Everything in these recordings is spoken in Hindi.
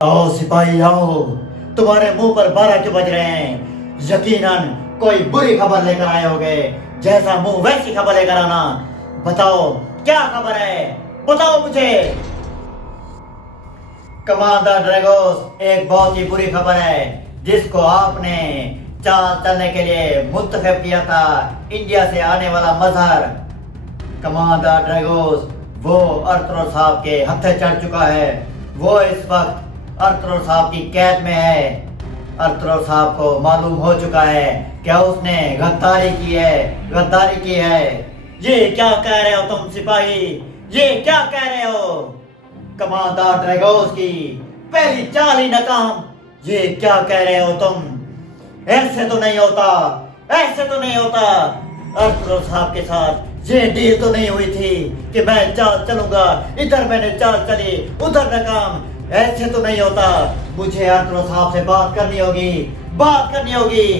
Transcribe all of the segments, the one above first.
आओ सिपाही आओ, तुम्हारे मुंह पर 12 क्यों बज रहे हैं? यकीनन कोई बुरी खबर लेकर आए होगे। जैसा मुंह वैसी खबर लेकर आना। बताओ क्या खबर है, बताओ मुझे। कमांडर ड्रैगोस, एक बहुत ही बुरी खबर है जिसको आपने चाल चलने के लिए मुंतखब किया था इंडिया से आने वाला मजहर। कमांडर ड्रैगोस वो अर्थरो साहब के हत्थे चढ़ चुका है। वो इस वक्त अर्थरो साहब की कैद में है। अर्थरो साहब को मालूम हो चुका है क्या उसने गद्दारी की है, गद्दारी की है। ये क्या कह रहे हो तुम सिपाही, ये क्या कह रहे हो? कमांडर ड्रैगोस की पहली चाल ही नाकाम। ये क्या कह रहे हो तुम? ऐसे तो नहीं होता, ऐसे तो नहीं होता। अर्थरो साहब के साथ ये डील तो नहीं हुई थी कि मैं चाल चलूंगा, इधर मैंने चाल चली उधर नाकाम। ऐसे तो नहीं होता। मुझे अर्थरो साहब से बात करनी होगी, बात करनी होगी।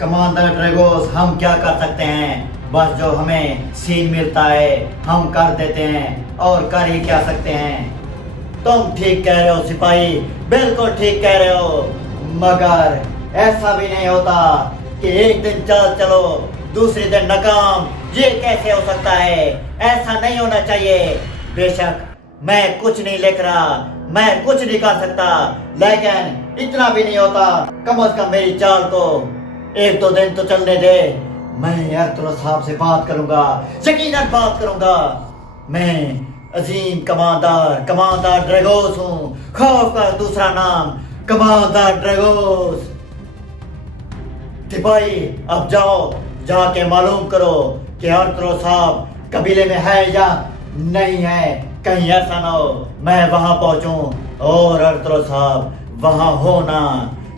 कमांडर ड्रैगोस, हम क्या कर सकते हैं? बस जो हमें सीन मिलता है हम कर देते हैं, और कर ही क्या सकते हैं। तुम ठीक कह रहे हो सिपाही, बिल्कुल ठीक कह रहे हो। मगर ऐसा भी नहीं होता कि एक दिन चाल चलो दूसरे दिन नाकाम। ये कैसे हो सकता है? ऐसा नहीं होना चाहिए। बेशक मैं कुछ नहीं लिख रहा, मैं कुछ नहीं कर सकता, लेकिन इतना भी नहीं होता। कम से कम मेरी चाल को 1-2 दिन तो चलने दे। मैं अर्थरो साहब से बात करूंगा, यकीनन बात करूंगा। मैं अजीम कमांडर, कमांडर ड्रैगोस हूँ। खौफ का दूसरा नाम कमांडर ड्रैगोस। सिपाही अब जाओ, जाके मालूम करो कि अर्थरो साहब कबीले में है या नहीं है। कहीं ऐसा ना हो मैं वहां पहुंचूं और अर्थरो साहब वहां हो ना,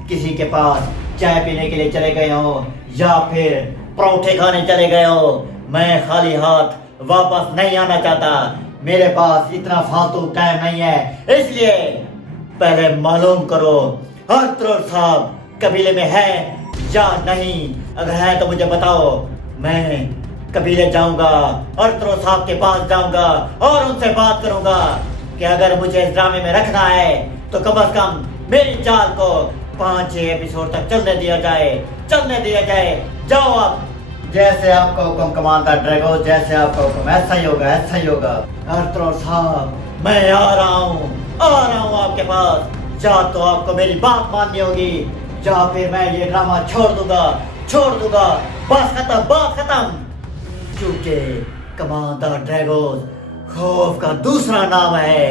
किसी के पास चाय पीने के लिए चले गए हो या फिर परोठे खाने चले गए हो। मैं खाली हाथ वापस नहीं आना चाहता। मेरे पास इतना फालतू टाइम नहीं है, इसलिए पहले मालूम करो अर्थरो साहब कबीले में है या नहीं। अगर है तो मुझे बताओ। मैं कबीले जाऊंगा, अर्थरो साहब के पास जाऊंगा और उनसे बात करूंगा कि अगर मुझे इस ड्रामे में रखना है तो कम से कम मेरी चाल को 5-6 एपिसोड तक चलने दिया जाए, चलने दिया जाए। जाओ आप, जैसे आपका हुक्म कमांडर ड्रैगोस, जैसे आपका हुक्म। ऐसा ही होगा, ऐसा ही होगा। अर्थरो साहब मैं आ रहा हूँ, आ रहा हूँ आपके पास। या तो आपको मेरी बात माननी होगी या फिर मैं ये ड्रामा छोड़ दूंगा, छोड़ दूंगा। बस खत्म, बात खत्म। क्योंकि कमांडर ड्रैगोस खौफ का दूसरा नाम है।